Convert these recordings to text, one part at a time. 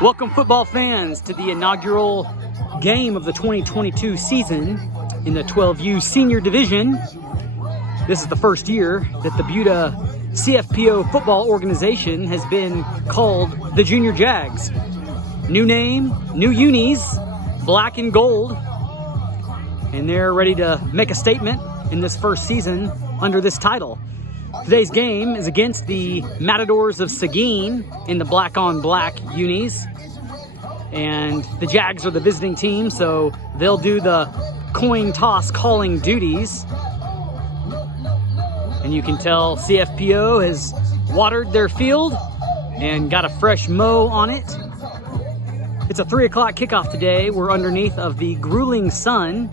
Welcome, football fans, to the inaugural game of the 2022 season in the 12U Senior Division. This is the first year that the Buda CFPO football organization has been called the Junior Jags. New name, new unis, black and gold, and they're ready to make a statement in this first season under this title. Today's game is against the Matadors of Seguin in the black on black unis. And the Jags are the visiting team, so they'll do the coin toss calling duties. And you can tell CFPO has watered their field and got a fresh mow on it. It's a 3 o'clock kickoff today. We're underneath of the grueling sun.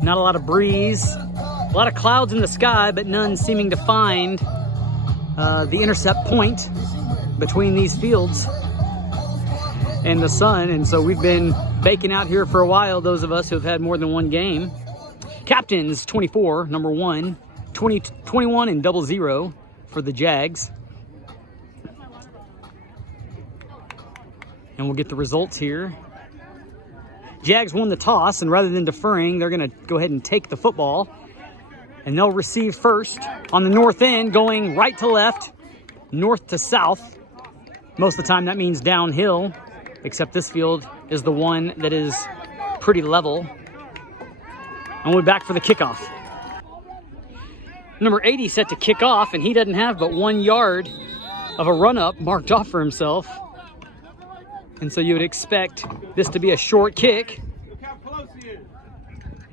Not a lot of breeze. A lot of clouds in the sky, but none seeming to find the intercept point between these fields and the sun. And so we've been baking out here for a while, those of us who have had more than one game. Captains 24, number 1, 21 and 00 for the Jags. And we'll get the results here. Jags won the toss, and rather than deferring, they're going to go ahead and take the football. And they'll receive first on the north end, going right to left, north to south. Most of the time that means downhill, except this field is the one that is pretty level. And we're back for the kickoff. Number 80 set to kick off, and he doesn't have but 1 yard of a run-up marked off for himself. And so you would expect this to be a short kick.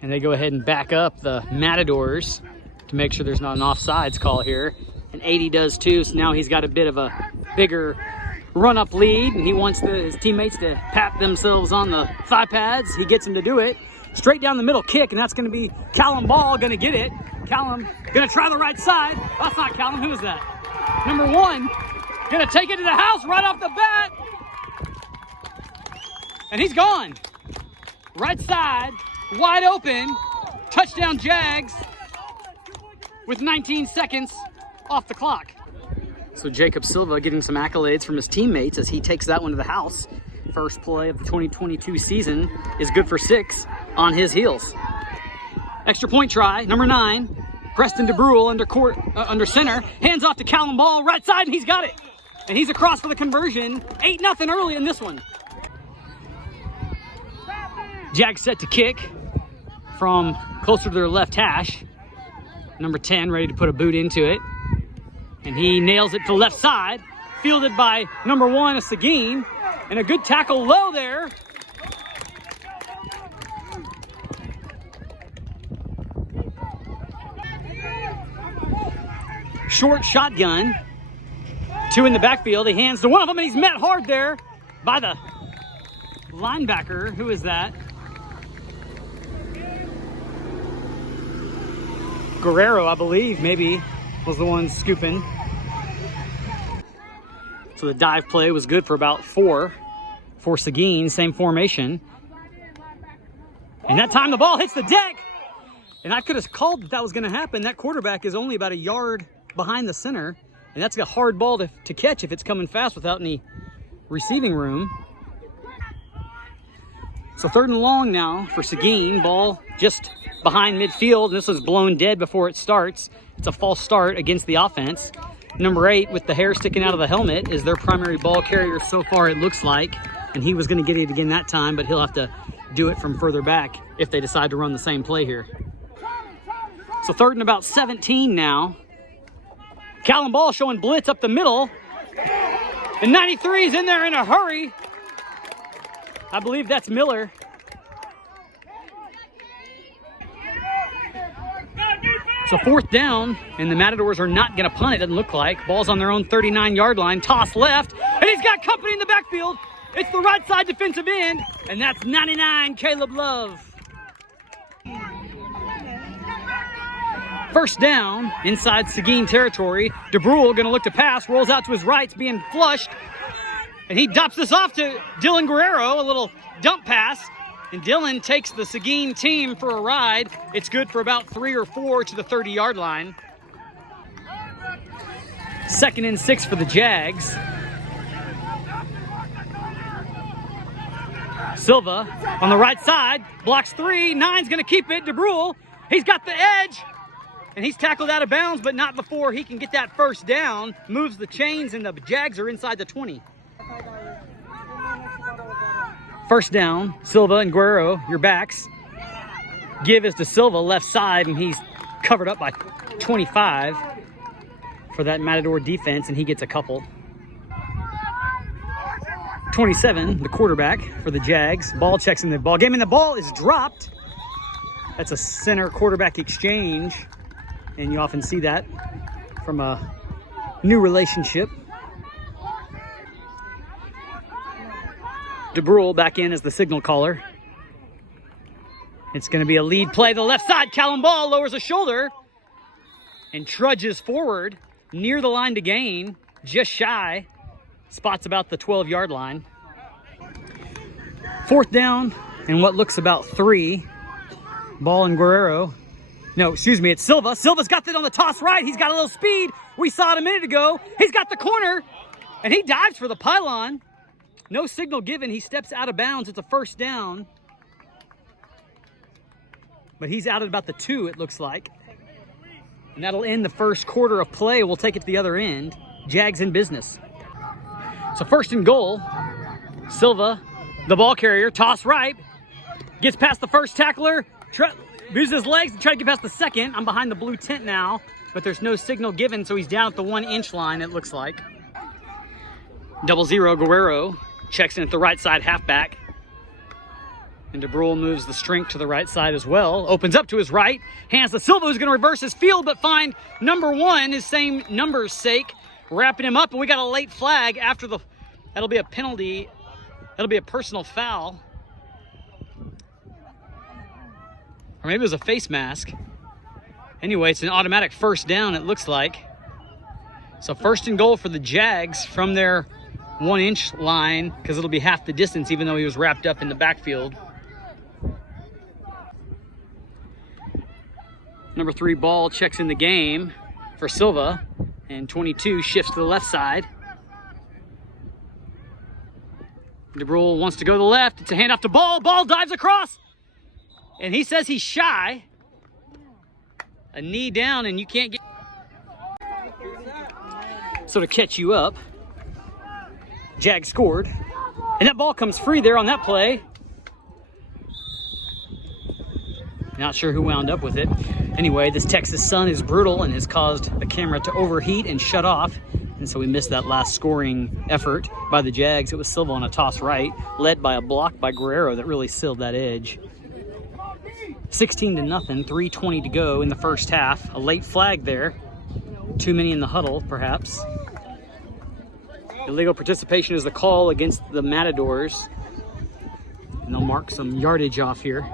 And they go ahead and back up the Matadors to make sure there's not an offsides call here. And 80 does too, so now he's got a bit of a bigger run-up lead, and he wants his teammates to pat themselves on the thigh pads. He gets them to do it. Straight down the middle kick, and that's going to be Callum Ball going to get it. Callum going to try the right side. That's not Callum. Who is that? Number 1 going to take it to the house right off the bat. And he's gone. Right side. Wide open, touchdown Jags with 19 seconds off the clock. So Jacob Silva getting some accolades from his teammates as he takes that one to the house. First play of the 2022 season is good for 6 on his heels. Extra point try, number 9, Preston DeBrule under center, hands off to Callum Ball, right side, and he's got it. And he's across for the conversion, 8-0 early in this one. Jags set to kick from closer to their left hash. Number 10 ready to put a boot into it. And he nails it to left side. Fielded by number 1, a Seguin. And a good tackle low there. Short shotgun. 2 in the backfield. He hands to one of them, and he's met hard there by the linebacker. Who is that? Guerrero, I believe, maybe, was the one scooping. So the dive play was good for about 4 for Seguin, same formation. And that time the ball hits the deck. And I could have called that was going to happen. That quarterback is only about a yard behind the center. And that's a hard ball to catch if it's coming fast without any receiving room. So 3rd and long now for Seguin. Ball just behind midfield, and this was blown dead before it starts. It's a false start against the offense. Number 8, with the hair sticking out of the helmet, is their primary ball carrier so far, it looks like. And he was going to get it again that time, but he'll have to do it from further back if they decide to run the same play here. So 3rd and about 17 now. Callum Ball showing blitz up the middle. And 93 is in there in a hurry. I believe that's Miller. So 4th down, and the Matadors are not going to punt, it doesn't look like. Ball's on their own 39-yard line, toss left, and he's got company in the backfield. It's the right side defensive end, and that's 99, Caleb Love. 1st down, inside Seguin territory. DeBrule going to look to pass, rolls out to his right, it's being flushed, and he dumps this off to Dylan Guerrero, a little dump pass. And Dylan takes the Seguin team for a ride. It's good for about 3 or 4 to the 30-yard line. 2nd and 6 for the Jags. Silva on the right side, blocks 3, 9's gonna keep it. DeBrule, he's got the edge, and he's tackled out of bounds, but not before he can get that first down. Moves the chains, and the Jags are inside the 20. First down, Silva and Guerrero, your backs. Give is to Silva, left side, and he's covered up by 25 for that Matador defense, and he gets a couple. 27, the quarterback for the Jags. Ball checks in the ball game, and the ball is dropped. That's a center quarterback exchange, and you often see that from a new relationship. DeBrule back in as the signal caller. It's going to be a lead play. The left side, Callum Ball lowers a shoulder and trudges forward near the line to gain, just shy. Spots about the 12-yard line. Fourth down and what looks about 3. Ball and Guerrero. No, excuse me, it's Silva. Silva's got it on the toss right. He's got a little speed. We saw it a minute ago. He's got the corner, and he dives for the pylon. No signal given. He steps out of bounds. It's a first down. But he's out at about the 2, it looks like. And that'll end the first quarter of play. We'll take it to the other end. Jags in business. So first and goal. Silva, the ball carrier, toss right. Gets past the first tackler. Uses his legs to try to get past the second. I'm behind the blue tent now, but there's no signal given, so he's down at the 1-inch line, it looks like. 0-0, Guerrero checks in at the right side halfback. And DeBrule moves the strength to the right side as well. Opens up to his right. Hands to Silva, who's going to reverse his field, but find number 1, his same number's sake. Wrapping him up, and we got a late flag after the... That'll be a penalty. That'll be a personal foul. Or maybe it was a face mask. Anyway, it's an automatic first down, it looks like. So first and goal for the Jags from their 1-inch line, because it'll be half the distance, even though he was wrapped up in the backfield. Number 3 ball checks in the game for Silva, and 22 shifts to the left side. DeBrule wants to go to the left. It's a handoff to Ball. Ball dives across, and he says he's shy. A knee down, and you can't get... So to catch you up, Jag scored, and that ball comes free there on that play. Not sure who wound up with it. Anyway, this Texas sun is brutal and has caused the camera to overheat and shut off. And so we missed that last scoring effort by the Jags. It was Silva on a toss right, led by a block by Guerrero that really sealed that edge. 16-0, 3:20 to go in the first half. A late flag there. Too many in the huddle, perhaps. Illegal participation is the call against the Matadors. And they'll mark some yardage off here.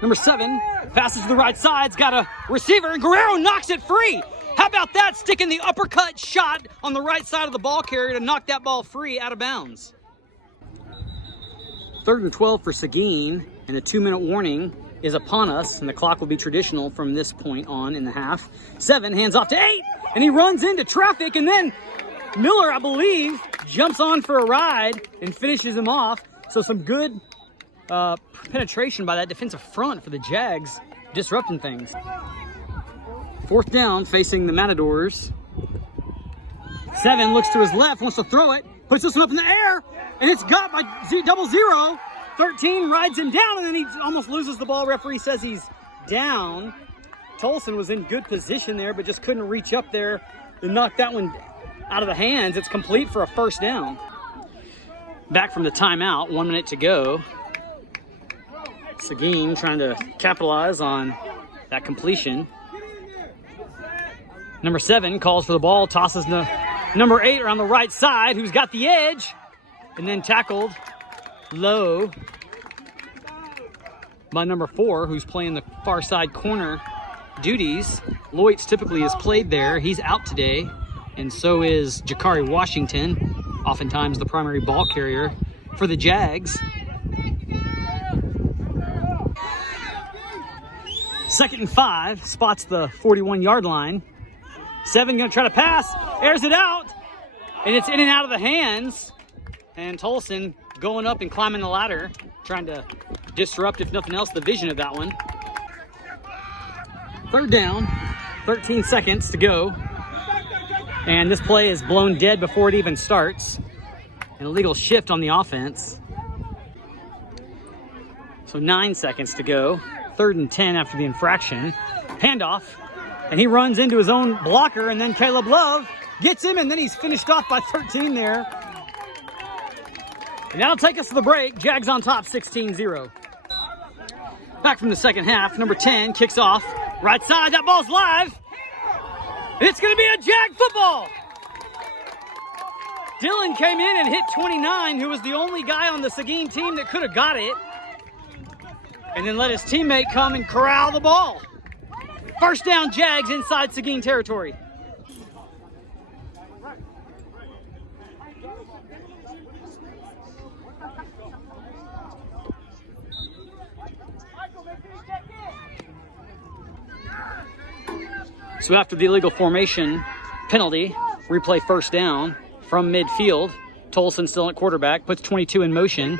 Number 7, passes to the right side's got a receiver, and Guerrero knocks it free. How about that, sticking the uppercut shot on the right side of the ball carrier to knock that ball free out of bounds. 3rd and 12 for Seguin, and the 2-minute warning is upon us, and the clock will be traditional from this point on in the half. 7 hands off to 8, and he runs into traffic, and then Miller, I believe, jumps on for a ride and finishes him off. So some good penetration by that defensive front for the Jags, disrupting things. 4th down, facing the Matadors. 7 looks to his left, wants to throw it, puts this one up in the air, and it's got by 0-0. 13 rides him down, and then he almost loses the ball. Referee says he's down. Tolson was in good position there, but just couldn't reach up there and knock that one out of the hands. It's complete for a first down. Back from the timeout, 1 minute to go. Seguin trying to capitalize on that completion. Number 7 calls for the ball, tosses number 8 around the right side, who's got the edge, and then tackled low by number 4, who's playing the far side corner duties. Loitz typically has played there. He's out today, and so is Jakari Washington, oftentimes the primary ball carrier for the Jags. 2nd and 5, spots the 41-yard line. 7 gonna try to pass, airs it out, and it's in and out of the hands. And Tolson going up and climbing the ladder, trying to disrupt, if nothing else, the vision of that one. Third down, 13 seconds to go. And this play is blown dead before it even starts. An illegal shift on the offense. So 9 seconds to go. 3rd and 10 after the infraction. Handoff. And he runs into his own blocker, and then Caleb Love gets him, and then he's finished off by 13 there. And that'll take us to the break. Jags on top, 16-0. Back from the second half, number 10 kicks off. Right side, that ball's live. It's going to be a Jag football. Dylan came in and hit 29, who was the only guy on the Seguin team that could have got it. And then let his teammate come and corral the ball. First down, Jags inside Seguin territory. So after the illegal formation penalty, replay first down from midfield. Tolson still at quarterback, puts 22 in motion.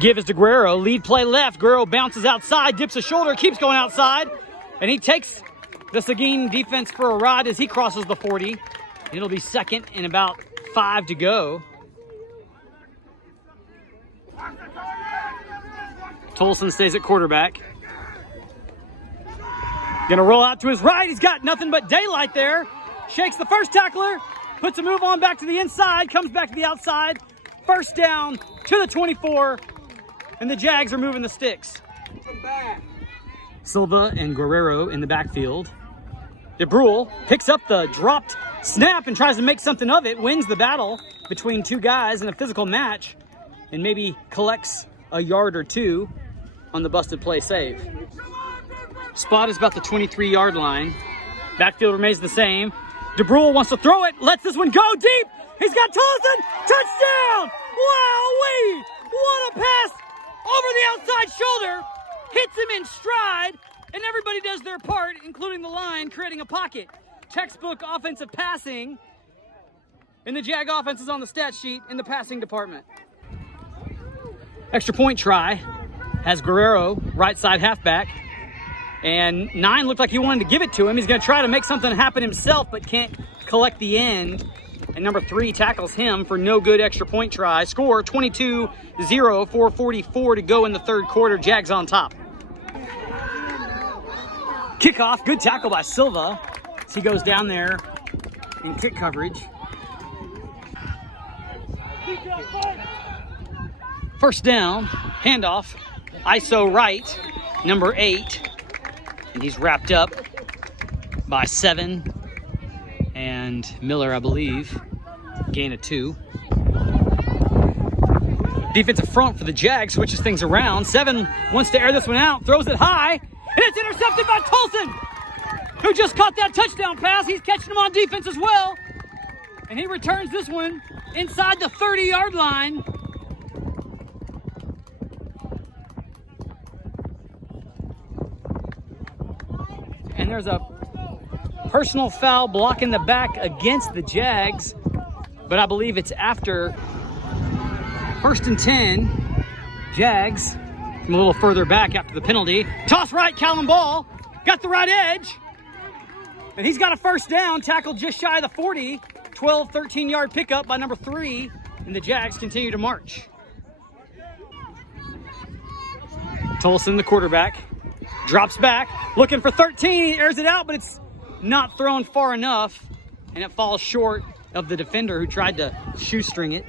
Give is to Guerrero, lead play left. Guerrero bounces outside, dips a shoulder, keeps going outside. And he takes the Seguin defense for a ride as he crosses the 40. It'll be second and about 5 to go. Tolson stays at quarterback. Gonna roll out to his right. He's got nothing but daylight there. Shakes the first tackler, puts a move on back to the inside, comes back to the outside. First down to the 24, and the Jags are moving the sticks. Silva and Guerrero in the backfield. DeBrule picks up the dropped snap and tries to make something of it, wins the battle between two guys in a physical match, and maybe collects a yard or two on the busted play save. Spot is about the 23-yard line. Backfield remains the same. DeBrule wants to throw it, lets this one go deep. He's got Tolson, touchdown! Wowee! What a pass over the outside shoulder. Hits him in stride, and everybody does their part, including the line, creating a pocket. Textbook offensive passing, and the Jag offense is on the stat sheet in the passing department. Extra point try has Guerrero, right side halfback, and 9 looked like he wanted to give it to him. He's going to try to make something happen himself, but can't collect the end. And number 3 tackles him for no good extra point try. Score 22-0, 4:44 to go in the third quarter. Jags on top. Kickoff, good tackle by Silva. He goes down there in kick coverage. First down, handoff, ISO right, number 8. And he's wrapped up by 7. And Miller, I believe, gain of 2. Defensive front for the Jags switches things around. 7 wants to air this one out, throws it high, and it's intercepted by Tolson, who just caught that touchdown pass. He's catching him on defense as well. And he returns this one inside the 30-yard line. And there's a personal foul blocking the back against the Jags, but I believe it's after 1st and 10. Jags from a little further back after the penalty. Toss right, Callum Ball got the right edge, and he's got a first down, tackled just shy of the 40. 12, 13-yard pickup by number 3, and the Jags continue to march. Tolson, the quarterback, drops back, looking for 13. He airs it out, but it's not thrown far enough, and it falls short of the defender who tried to shoestring it.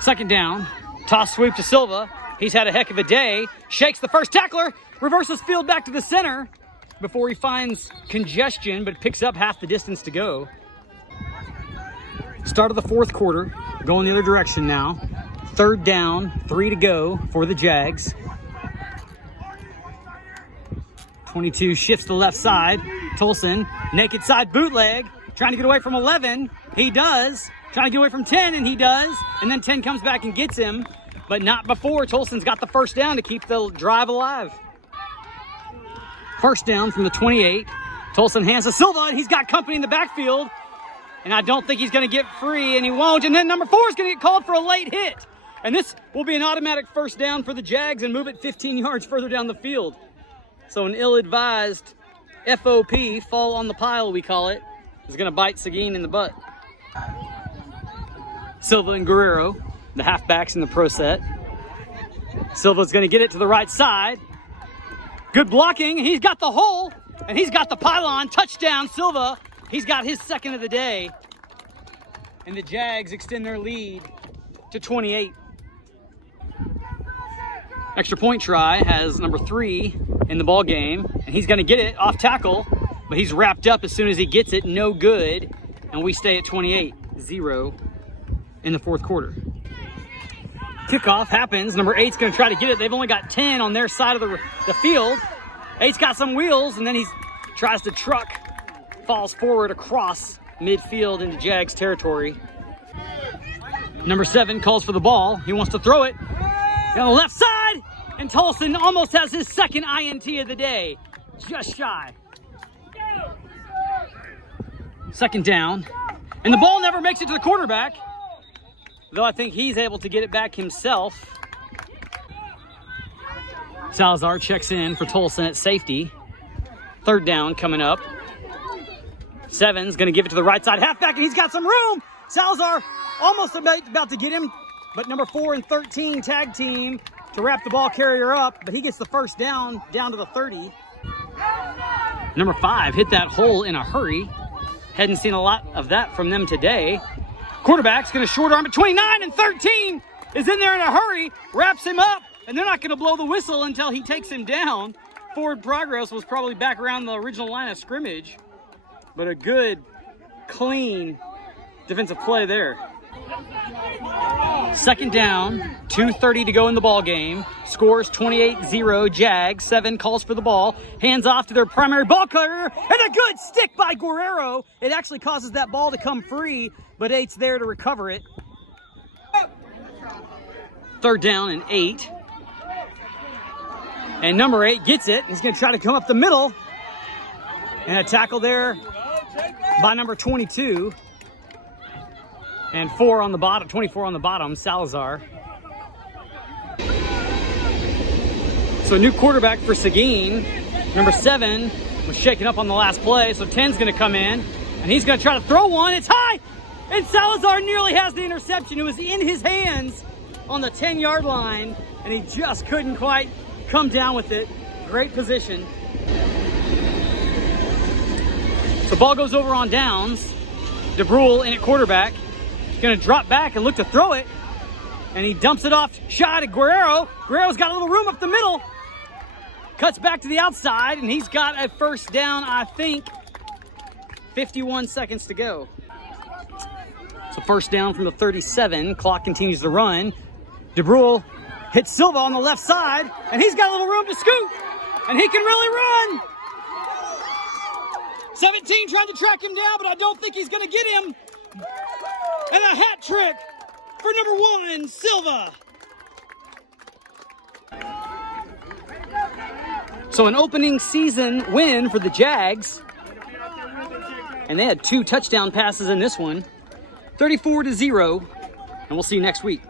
Second down, toss sweep to Silva. He's had a heck of a day. Shakes the first tackler, reverses field back to the center before he finds congestion, but picks up half the distance to go. Start of the fourth quarter, going the other direction now. Third down, 3 to go for the Jags. 22 shifts to the left side. Tolson, naked side bootleg, trying to get away from 11. He does. Trying to get away from 10, and he does. And then 10 comes back and gets him, but not before Tolson's got the first down to keep the drive alive. First down from the 28. Tolson hands to Silva, and he's got company in the backfield. and I don't think he's going to get free, and he won't. And then number 4 is going to get called for a late hit. And this will be an automatic first down for the Jags and move it 15 yards further down the field. So an ill-advised FOP, fall on the pile we call it, is going to bite Seguin in the butt. Silva and Guerrero, the halfbacks in the pro set. Silva's going to get it to the right side. Good blocking. He's got the hole, and he's got the pylon. Touchdown, Silva. He's got his second of the day. And the Jags extend their lead to 28. Extra point try has number 3 in the ball game, and he's going to get it off tackle, but he's wrapped up as soon as he gets it. No good, and we stay at 28-0 in the fourth quarter. Kickoff happens. Number 8's going to try to get it. They've only got 10 on their side of the field. 8's got some wheels, and then he tries to truck, falls forward across midfield into Jags territory. Number 7 calls for the ball. He wants to throw it on the left side, and Tolson almost has his second INT of the day. Just shy. Second down, and the ball never makes it to the quarterback, though I think he's able to get it back himself. Salazar checks in for Tolson at safety. Third down coming up. 7's going to give it to the right side halfback, and he's got some room. Salazar almost about to get him, but number 4 and 13 tag team to wrap the ball carrier up, but he gets the first down to the 30. Number 5 hit that hole in a hurry. Hadn't seen a lot of that from them today. Quarterback's going to short arm at 29, and 13 is in there in a hurry, wraps him up, and they're not going to blow the whistle until he takes him down. Forward progress was probably back around the original line of scrimmage, but a good, clean defensive play there. Second down, 2:30 to go in the ball game. Scores 28-0 Jags. 7 calls for the ball. Hands off to their primary ball carrier, and a good stick by Guerrero. It actually causes that ball to come free, but 8's there to recover it. Third down and 8. And number 8 gets it. He's going to try to come up the middle. And a tackle there by number 22. And 4 on the bottom, 24 on the bottom, Salazar. So a new quarterback for Seguin. Number 7 was shaken up on the last play, so 10's going to come in. And he's going to try to throw one. It's high! And Salazar nearly has the interception. It was in his hands on the 10-yard line, and he just couldn't quite come down with it. Great position. So ball goes over on downs. DeBrule in at quarterback. Going to drop back and look to throw it. And he dumps it off shy to Guerrero. Guerrero's got a little room up the middle. Cuts back to the outside, and he's got a first down, I think. 51 seconds to go. So first down from the 37. Clock continues to run. DeBrule hits Silva on the left side, and he's got a little room to scoot. And he can really run. 17 trying to track him down, but I don't think he's going to get him. And a hat trick for number 1, Silva. So an opening season win for the Jags. And they had 2 touchdown passes in this one. 34-0. And we'll see you next week.